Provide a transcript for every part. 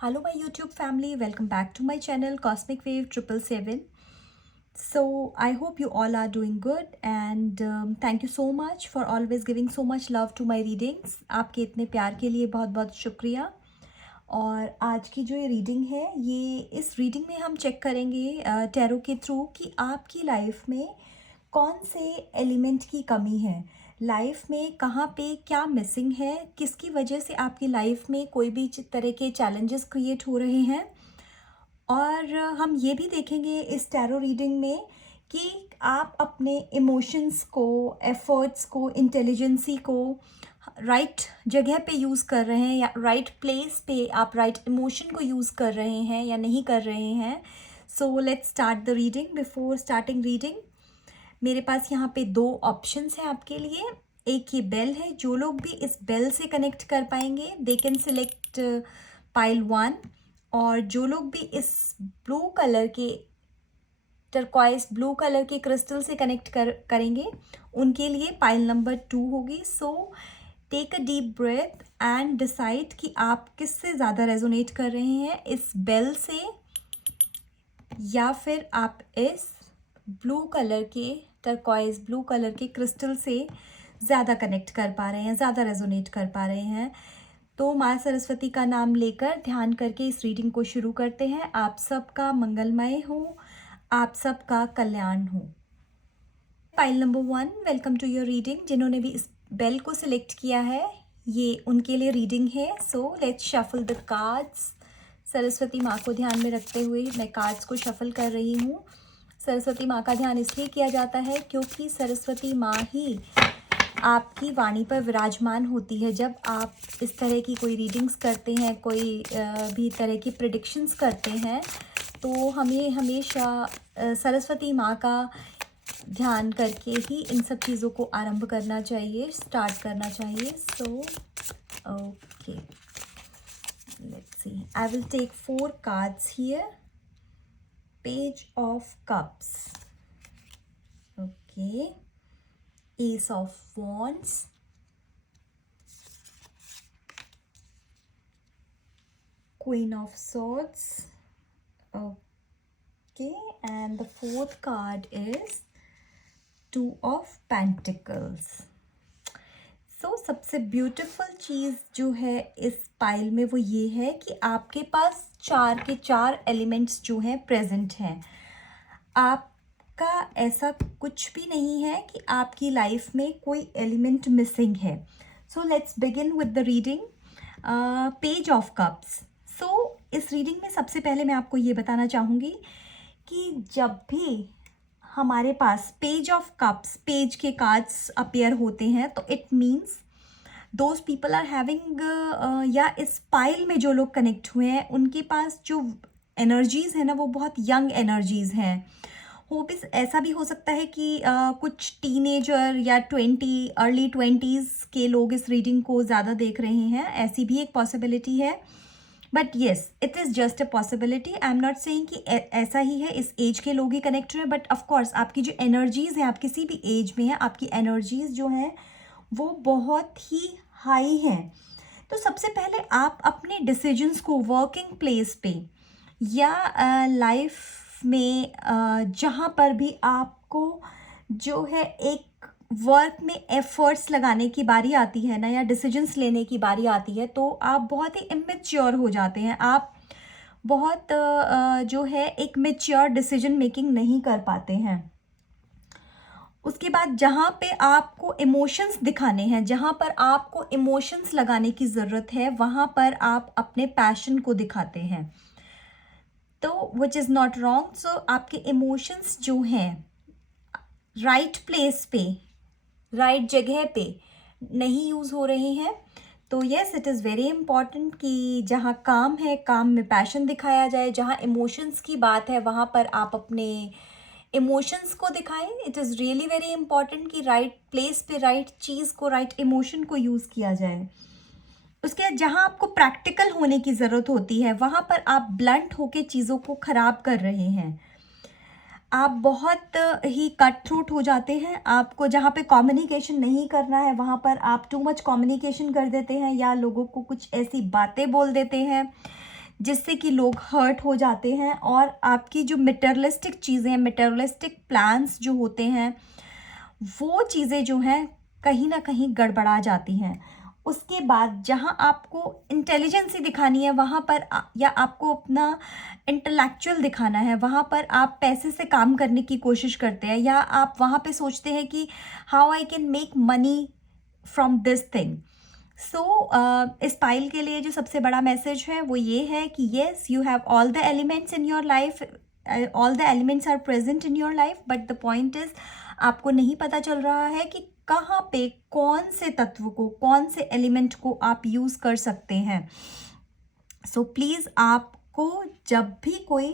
Hello, my YouTube family. Welcome back to my channel Cosmic Wave 777. So, I hope you all are doing good and thank you so much for always giving so much love to my readings. आपके इतने प्यार के लिए बहुत बहुत शुक्रिया। और आज की जो ये रीडिंग है, ये इस रीडिंग में हम चेक करेंगे टैरो के थ्रू कि आपकी लाइफ में कौन से एलिमेंट की कमी है, लाइफ में कहाँ पे क्या मिसिंग है, किसकी वजह से आपकी लाइफ में कोई भी तरह के चैलेंजेस क्रिएट हो रहे हैं। और हम ये भी देखेंगे इस टैरो रीडिंग में कि आप अपने इमोशंस को, एफर्ट्स को, इंटेलिजेंसी को राइट जगह पे यूज़ कर रहे हैं या राइट प्लेस पे आप राइट इमोशन को यूज़ कर रहे हैं या नहीं कर रहे हैं। So let's start the reading. Before starting reading, मेरे पास यहाँ पे दो ऑप्शंस हैं आपके लिए। एक ये बेल है, जो लोग भी इस बेल से कनेक्ट कर पाएंगे दे कैन सिलेक्ट पाइल 1, और जो लोग भी इस ब्लू कलर के टर्क्वाइज ब्लू कलर के क्रिस्टल से कनेक्ट करेंगे उनके लिए पाइल नंबर 2 होगी। So take a deep breath and decide कि आप किससे ज़्यादा रेजोनेट कर रहे हैं, इस बेल से या फिर आप इस ब्लू कलर के टर्क्वाइज ब्लू कलर के क्रिस्टल से ज़्यादा कनेक्ट कर पा रहे हैं, ज़्यादा रेजोनेट कर पा रहे हैं। तो माँ सरस्वती का नाम लेकर ध्यान करके इस रीडिंग को शुरू करते हैं। आप सबका मंगलमय हो, आप सबका कल्याण हो। Pile number 1, welcome to your reading. जिन्होंने भी इस बेल को सिलेक्ट किया है, ये उनके लिए रीडिंग है। So let's shuffle the cards. Saraswati माँ को ध्यान में रखते हुए मैं कार्ड्स को शफल कर रही हूँ। सरस्वती माँ का ध्यान इसलिए किया जाता है क्योंकि सरस्वती माँ ही आपकी वाणी पर विराजमान होती है। जब आप इस तरह की कोई रीडिंग्स करते हैं, कोई भी तरह की प्रेडिक्शंस करते हैं, तो हमें हमेशा सरस्वती माँ का ध्यान करके ही इन सब चीज़ों को आरंभ करना चाहिए, स्टार्ट करना चाहिए। So okay, let's see. I will take 4 cards here. Page of cups, okay, Ace of Wands, Queen of Swords, okay, and the 4th card is 2 of Pentacles. So सबसे ब्यूटीफुल चीज़ जो है इस पाइल में वो ये है कि आपके पास 4 के 4 एलिमेंट्स जो हैं प्रेजेंट हैं। आप का ऐसा कुछ भी नहीं है कि आपकी लाइफ में कोई एलिमेंट मिसिंग है। So let's begin with the reading. Page of cups. So इस रीडिंग में सबसे पहले मैं आपको ये बताना चाहूँगी कि जब भी हमारे पास पेज ऑफ कप्स, पेज के कार्ड्स अपीयर होते हैं, तो it means those people are having, या इस पाइल में जो लोग कनेक्ट हुए हैं उनके पास जो एनर्जीज़ है ना, वो बहुत यंग एनर्जीज़ हैं। हो भी ऐसा भी हो सकता है कि कुछ टीनेजर या अर्ली 20s के लोग इस रीडिंग को ज़्यादा देख रहे हैं, ऐसी भी एक पॉसिबिलिटी है। But yes, it is just a possibility. I am not saying कि ऐसा ही है, इस एज के लोग ही कनेक्ट हुए, बट ऑफकोर्स आपकी जो एनर्जीज़ हैं, आप किसी भी एज में हैं, आपकी एनर्जीज़ जो हैं वो बहुत ही हाई हैं। तो सबसे पहले आप अपने डिसीजंस को वर्किंग प्लेस पे या लाइफ में जहाँ पर भी आपको जो है एक वर्क में एफर्ट्स लगाने की बारी आती है ना, या डिसीजंस लेने की बारी आती है, तो आप बहुत ही इमेच्योर हो जाते हैं। आप बहुत जो है एक मैच्योर डिसीजन मेकिंग नहीं कर पाते हैं। उसके बाद जहाँ पे आपको इमोशंस दिखाने हैं, जहाँ पर आपको इमोशंस लगाने की ज़रूरत है, वहाँ पर आप अपने पैशन को दिखाते हैं, तो विच इज़ नॉट रॉन्ग। सो आपके इमोशंस जो हैं राइट प्लेस पे, राइट जगह पे नहीं यूज़ हो रहे हैं। तो yes, it is very important कि जहाँ काम है, काम में पैशन दिखाया जाए। जहाँ इमोशंस की बात है, वहाँ पर आप अपने इमोशंस को दिखाएं। It is really very important कि राइट प्लेस पे राइट चीज़ को, राइट इमोशन को यूज़ किया जाए। उसके बाद जहाँ आपको प्रैक्टिकल होने की ज़रूरत होती है, वहाँ पर आप ब्लंट होके चीज़ों को ख़राब कर रहे हैं। आप बहुत ही कट थ्रोट हो जाते हैं। आपको जहाँ पे कम्युनिकेशन नहीं करना है, वहाँ पर आप टू मच कम्युनिकेशन कर देते हैं या लोगों को कुछ ऐसी बातें बोल देते हैं जिससे कि लोग हर्ट हो जाते हैं और आपकी जो मटेरियलिस्टिक चीज़ें हैं, मटेरियलिस्टिक प्लान्स जो होते हैं, वो चीज़ें जो हैं कहीं ना कहीं गड़बड़ा जाती हैं। उसके बाद जहाँ आपको इंटेलिजेंसी दिखानी है वहाँ पर या आपको अपना इंटेलेक्चुअल दिखाना है, वहाँ पर आप पैसे से काम करने की कोशिश करते हैं, या आप वहाँ पे सोचते हैं कि how I can make money from this thing. So इस पाइल के लिए जो सबसे बड़ा मैसेज है वो ये है कि yes, you have all the elements in your life, all the elements are present in your life, but the point is आपको नहीं पता चल रहा है कि कहाँ पे कौन से तत्व को, कौन से एलिमेंट को आप यूज़ कर सकते हैं। सो प्लीज़ आपको जब भी कोई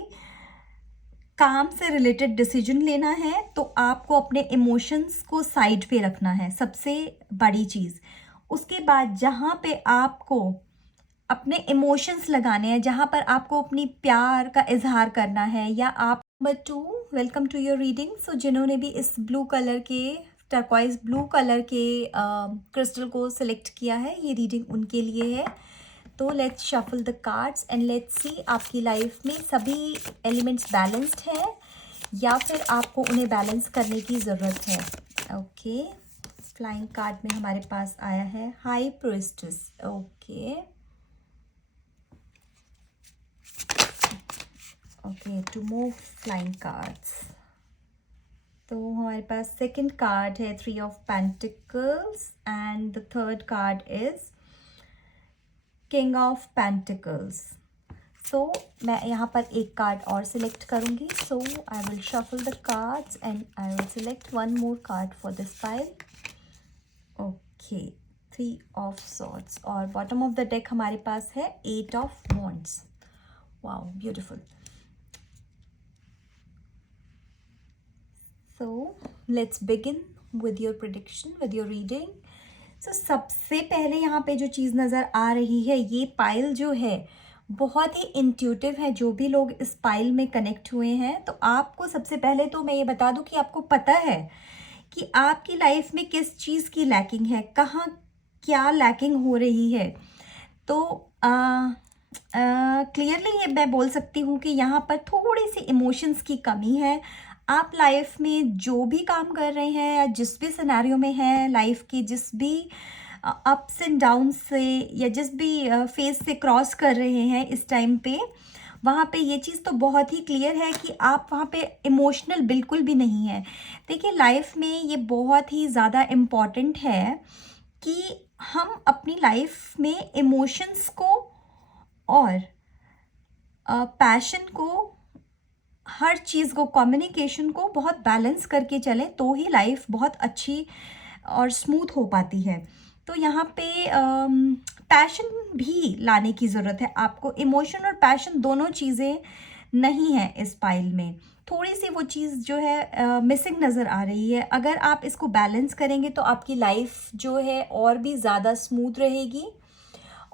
काम से रिलेटेड डिसीजन लेना है तो आपको अपने इमोशंस को साइड पे रखना है, सबसे बड़ी चीज़। उसके बाद जहाँ पे आपको अपने इमोशंस लगाने हैं, जहाँ पर आपको अपनी प्यार का इजहार करना है, या आप number 2, welcome to your reading. So जिन्होंने भी इस ब्लू कलर के, टर्क्वाइज ब्लू कलर के क्रिस्टल को सिलेक्ट किया है, ये रीडिंग उनके लिए है। तो let's shuffle the cards and let's see आपकी लाइफ में सभी एलिमेंट्स बैलेंस्ड है या फिर आपको उन्हें बैलेंस करने की ज़रूरत है। ओके, फ्लाइंग कार्ड में हमारे पास आया है high priestess. Okay okay, to move flying cards. तो हमारे पास सेकंड कार्ड है 3 of pentacles and the third card is king of pentacles. So मैं यहाँ पर एक कार्ड और सिलेक्ट करूँगी। So I will shuffle the cards and I will select one more card for this pile. Okay, 3 of swords और bottom of the deck हमारे पास है 8 of wands. Wow, beautiful. So let's begin with your prediction, with your reading. तो सबसे पहले यहाँ पे जो चीज़ नज़र आ रही है, ये पाइल जो है बहुत ही इंट्यूटिव है। जो भी लोग इस पाइल में कनेक्ट हुए हैं, तो आपको सबसे पहले तो मैं ये बता दूं कि आपको पता है कि आपकी लाइफ में किस चीज़ की लैकिंग है, कहाँ क्या लैकिंग हो रही है। तो क्लियरली ये मैं बोल सकती हूँ कि यहाँ पर थोड़ी सी इमोशंस की कमी है। आप लाइफ में जो भी काम कर रहे हैं या जिस भी सिनेरियो में हैं, लाइफ के जिस भी अप्स एंड डाउन से या जिस भी फेज से क्रॉस कर रहे हैं इस टाइम पे, वहाँ पे ये चीज़ तो बहुत ही क्लियर है कि आप वहाँ पे इमोशनल बिल्कुल भी नहीं है। देखिए, लाइफ में ये बहुत ही ज़्यादा इम्पॉर्टेंट है कि हम अपनी लाइफ में इमोशंस को और पैशन को, हर चीज़ को, कम्युनिकेशन को बहुत बैलेंस करके चलें, तो ही लाइफ बहुत अच्छी और स्मूथ हो पाती है। तो यहाँ पे पैशन भी लाने की ज़रूरत है आपको। इमोशन और पैशन दोनों चीज़ें नहीं हैं इस पाइल में। थोड़ी सी वो चीज़ जो है मिसिंग नज़र आ रही है। अगर आप इसको बैलेंस करेंगे तो आपकी लाइफ जो है और भी ज़्यादा स्मूथ रहेगी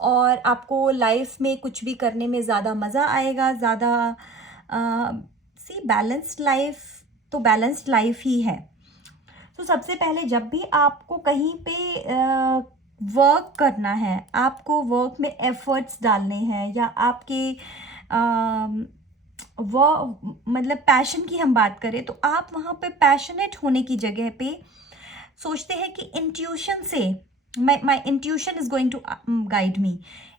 और आपको लाइफ में कुछ भी करने में ज़्यादा मज़ा आएगा, ज़्यादा सी बैलेंस्ड लाइफ तो बैलेंस्ड लाइफ ही है। तो सबसे पहले जब भी आपको कहीं पे वर्क करना है, आपको वर्क में एफर्ट्स डालने हैं, या आपके वो मतलब पैशन की हम बात करें, तो आप वहाँ पे पैशनेट होने की जगह पे सोचते हैं कि इंट्यूशन से my intuition is going to guide me.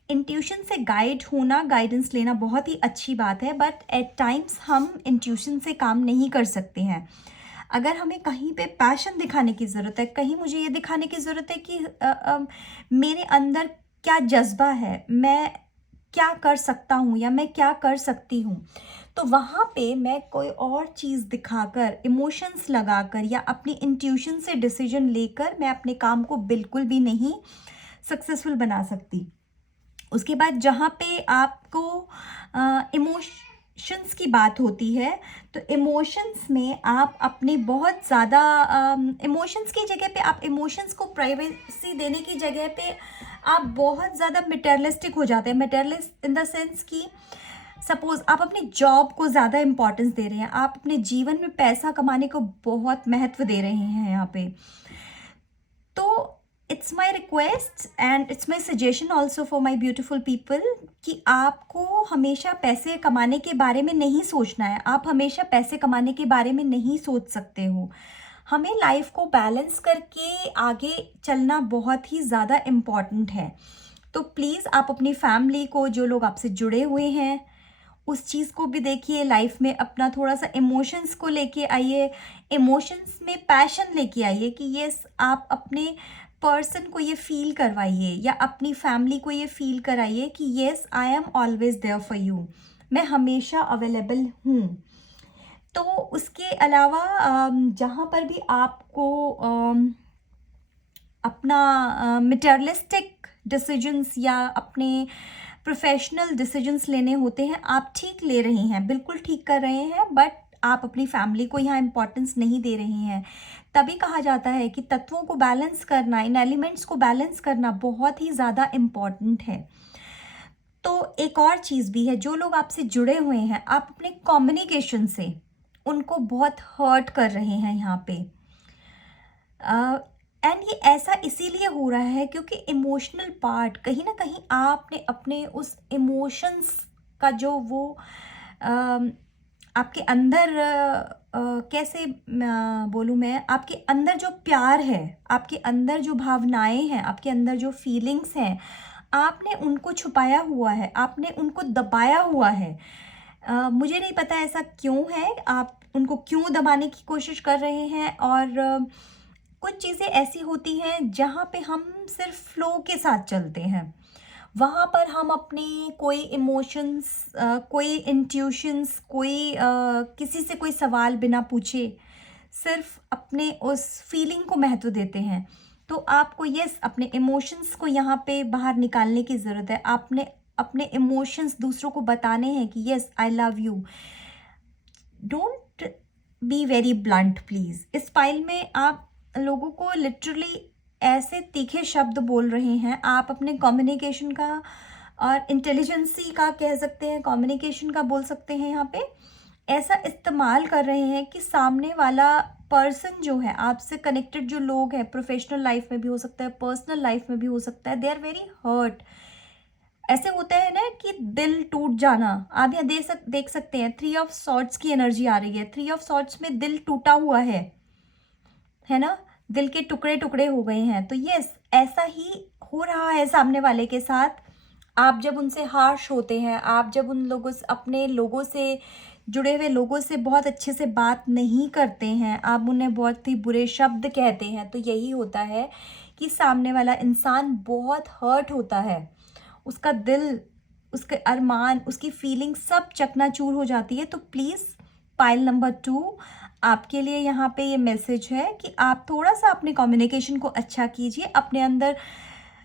Intuition से गाइड होना, गाइडेंस लेना बहुत ही अच्छी बात है, बट एट टाइम्स हम इंट्यूशन से काम नहीं कर सकते हैं। अगर हमें कहीं पे पैशन दिखाने की ज़रूरत है, कहीं मुझे ये दिखाने की ज़रूरत है कि मेरे अंदर क्या जज्बा है, मैं क्या कर सकता हूँ या मैं क्या कर सकती हूँ, तो वहाँ पे मैं कोई और चीज़ दिखाकर, इमोशंस लगाकर या अपनी इंट्यूशन से डिसीजन लेकर मैं अपने काम को बिल्कुल भी नहीं सक्सेसफुल बना सकती। उसके बाद जहाँ पे आपको इमोशंस की बात होती है, तो इमोशंस में आप अपने बहुत ज़्यादा इमोशंस की जगह पे, आप इमोशंस को प्राइवेसी देने की जगह पे आप बहुत ज़्यादा मटेरियलिस्टिक हो जाते हैं। मटेरियलिस्ट इन द सेंस कि सपोज़ आप अपनी जॉब को ज़्यादा इम्पोर्टेंस दे रहे हैं, आप अपने जीवन में पैसा कमाने को बहुत महत्व दे रहे हैं यहाँ पे, तो it it's my request and it's my suggestion also for my beautiful people कि आपको हमेशा पैसे कमाने के बारे में नहीं सोचना है। आप हमेशा पैसे कमाने के बारे में नहीं सोच सकते हो। हमें लाइफ को बैलेंस करके आगे चलना बहुत ही ज़्यादा इम्पॉर्टेंट है। तो प्लीज़ आप अपनी फैमिली को, जो लोग आपसे जुड़े हुए हैं, उस चीज़ को भी देखिए। लाइफ में अपना थोड़ा सा इमोशंस को लेके आइए, इमोशंस में पैशन लेके आइए कि यस, आप अपने पर्सन को ये फील करवाइए या अपनी फैमिली को ये फील कराइए कि yes, I am always there for you, मैं हमेशा अवेलेबल हूँ। तो उसके अलावा जहाँ पर भी आपको अपना मटेरियलिस्टिक डिसीजंस या अपने प्रोफेशनल डिसीजंस लेने होते हैं, आप ठीक ले रहे हैं, बिल्कुल ठीक कर रहे हैं, बट आप अपनी फैमिली को यहाँ इम्पोर्टेंस नहीं दे रहे हैं। तभी कहा जाता है कि तत्वों को बैलेंस करना, इन एलिमेंट्स को बैलेंस करना बहुत ही ज़्यादा इम्पॉर्टेंट है। तो एक और चीज़ भी है, जो लोग आपसे जुड़े हुए हैं, आप अपने कम्युनिकेशन से उनको बहुत हर्ट कर रहे हैं यहाँ पे। एंड ये ऐसा इसीलिए हो रहा है क्योंकि इमोशनल पार्ट कहीं ना कहीं आपने अपने उस इमोशंस का जो वो आपके अंदर कैसे बोलूँ मैं, आपके अंदर जो प्यार है, आपके अंदर जो भावनाएं हैं, आपके अंदर जो फीलिंग्स हैं, आपने उनको छुपाया हुआ है, आपने उनको दबाया हुआ है। मुझे नहीं पता ऐसा क्यों है, आप उनको क्यों दबाने की कोशिश कर रहे हैं। और कुछ चीज़ें ऐसी होती हैं जहाँ पे हम सिर्फ फ्लो के साथ चलते हैं, वहाँ पर हम अपने कोई इमोशंस, कोई इंट्यूशंस, कोई किसी से कोई सवाल बिना पूछे सिर्फ अपने उस फीलिंग को महत्व देते हैं। तो आपको यस, अपने इमोशंस को यहाँ पे बाहर निकालने की ज़रूरत है। आपने अपने इमोशंस दूसरों को बताने हैं कि yes, I love you. Don't be very blunt please. इस फाइल में आप लोगों को लिटरली ऐसे तीखे शब्द बोल रहे हैं, आप अपने कम्युनिकेशन का और इंटेलिजेंसी का कह सकते हैं, कम्युनिकेशन का बोल सकते हैं, यहाँ पे ऐसा इस्तेमाल कर रहे हैं कि सामने वाला पर्सन जो है, आपसे कनेक्टेड जो लोग हैं, प्रोफेशनल लाइफ में भी हो सकता है, पर्सनल लाइफ में भी हो सकता है, दे आर वेरी हर्ट। ऐसे होता है ना कि दिल टूट जाना। आप यहाँ देख सकते हैं 3 ऑफ सॉर्ड्स की एनर्जी आ रही है। 3 ऑफ सॉर्ड्स में दिल टूटा हुआ है ना, दिल के टुकड़े टुकड़े हो गए हैं। तो यस, ऐसा ही हो रहा है सामने वाले के साथ। आप जब उनसे हार्श होते हैं, आप जब उन लोगों से, अपने लोगों से, जुड़े हुए लोगों से बहुत अच्छे से बात नहीं करते हैं, आप उन्हें बहुत ही बुरे शब्द कहते हैं, तो यही होता है कि सामने वाला इंसान बहुत हर्ट होता है। उसका दिल, उसके अरमान, उसकी फीलिंग सब चकनाचूर हो जाती है। तो प्लीज़ पाइल नंबर 2, आपके लिए यहाँ पे ये मैसेज है कि आप थोड़ा सा अपने कम्युनिकेशन को अच्छा कीजिए, अपने अंदर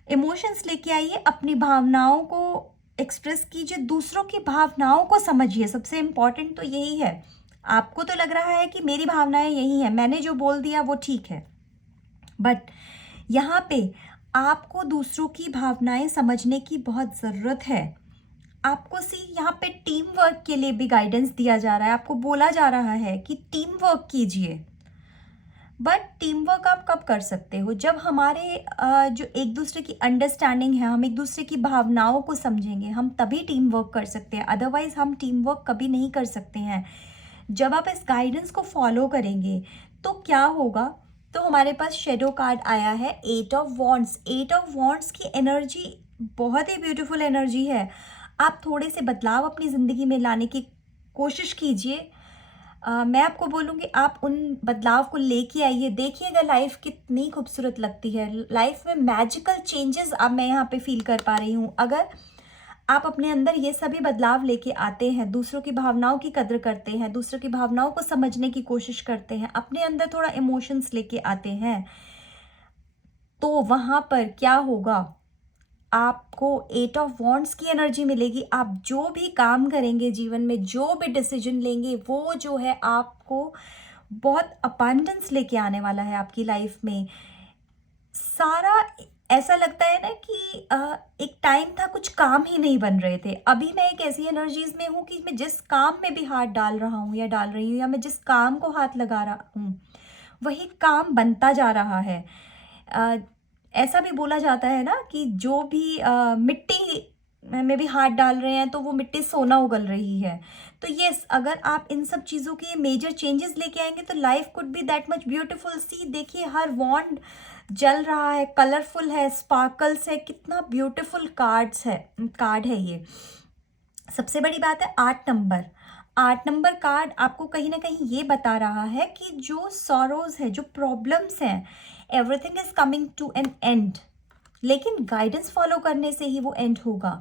इमोशंस लेके आइए, अपनी भावनाओं को एक्सप्रेस कीजिए, दूसरों की भावनाओं को समझिए। सबसे इम्पॉर्टेंट तो यही है। आपको तो लग रहा है कि मेरी भावनाएं यही हैं, मैंने जो बोल दिया वो ठीक है, बट यहाँ पे आपको दूसरों की भावनाएं समझने की बहुत ज़रूरत है। आपको यहाँ पे टीम वर्क के लिए भी गाइडेंस दिया जा रहा है, आपको बोला जा रहा है कि टीम वर्क कीजिए। बट टीम वर्क आप कब कर सकते हो? जब हमारे जो एक दूसरे की अंडरस्टैंडिंग है, हम एक दूसरे की भावनाओं को समझेंगे, हम तभी टीम वर्क कर सकते हैं। अदरवाइज हम टीम वर्क कभी नहीं कर सकते हैं। जब आप इस गाइडेंस को फॉलो करेंगे तो क्या होगा? तो हमारे पास शेडो कार्ड आया है 8 ऑफ वॉन्ड्स। 8 ऑफ वॉन्ड्स की एनर्जी बहुत ही ब्यूटीफुल एनर्जी है। आप थोड़े से बदलाव अपनी ज़िंदगी में लाने की कोशिश कीजिए। मैं आपको बोलूँगी, आप उन बदलाव को लेके आइए, देखिएगा लाइफ कितनी खूबसूरत लगती है। लाइफ में मैजिकल चेंजेस अब मैं यहाँ पे फील कर पा रही हूँ। अगर आप अपने अंदर ये सभी बदलाव लेके आते हैं, दूसरों की भावनाओं की कद्र करते हैं, दूसरों की भावनाओं को समझने की कोशिश करते हैं, अपने अंदर थोड़ा इमोशंस लेके आते हैं, तो वहाँ पर क्या होगा? आपको 8 ऑफ वॉन्ड्स की एनर्जी मिलेगी। आप जो भी काम करेंगे जीवन में, जो भी डिसीजन लेंगे, वो जो है आपको बहुत अबंडेंस लेके आने वाला है आपकी लाइफ में। सारा ऐसा लगता है ना कि एक टाइम था कुछ काम ही नहीं बन रहे थे। अभी मैं एक ऐसी एनर्जीज में हूँ कि मैं जिस काम में भी हाथ डाल रहा हूँ या डाल रही हूँ, या मैं जिस काम को हाथ लगा रहा हूँ, वही काम बनता जा रहा है। ऐसा भी बोला जाता है ना कि जो भी मिट्टी में भी हाथ डाल रहे हैं तो वो मिट्टी सोना उगल रही है। तो यस, अगर आप इन सब चीज़ों के मेजर चेंजेस लेके आएंगे तो life could be that much beautiful. See देखिए, हर वॉन्ड जल रहा है, कलरफुल है, स्पार्कल्स है, कितना ब्यूटीफुल कार्ड है ये। सबसे बड़ी बात है 8 नंबर। 8 नंबर कार्ड आपको कहीं ना कहीं ये बता रहा है कि जो सॉरोज है, जो प्रॉब्लम्स हैं, everything is coming to an end, लेकिन गाइडेंस फॉलो करने से ही वो एंड होगा।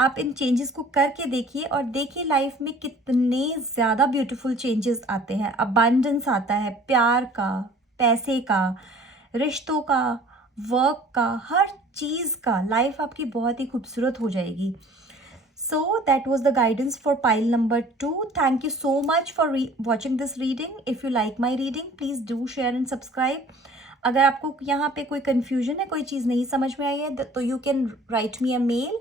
आप इन चेंजेस को करके देखिए और देखिए लाइफ में कितने ज़्यादा ब्यूटीफुल चेंजेस आते हैं। अबंडेंस आता है, प्यार का, पैसे का, रिश्तों का, वर्क का, हर चीज़ का। लाइफ आपकी बहुत ही खूबसूरत हो जाएगी। So that was the guidance for pile number 2. Thank you so much for watching this reading. If you like my reading, please do share and subscribe. अगर आपको यहाँ पे कोई confusion है, कोई चीज़ नहीं समझ में आई है, तो you can write me a mail.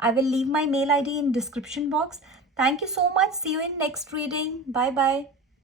I will leave my mail ID in description box. Thank you so much. See you in next reading. Bye bye.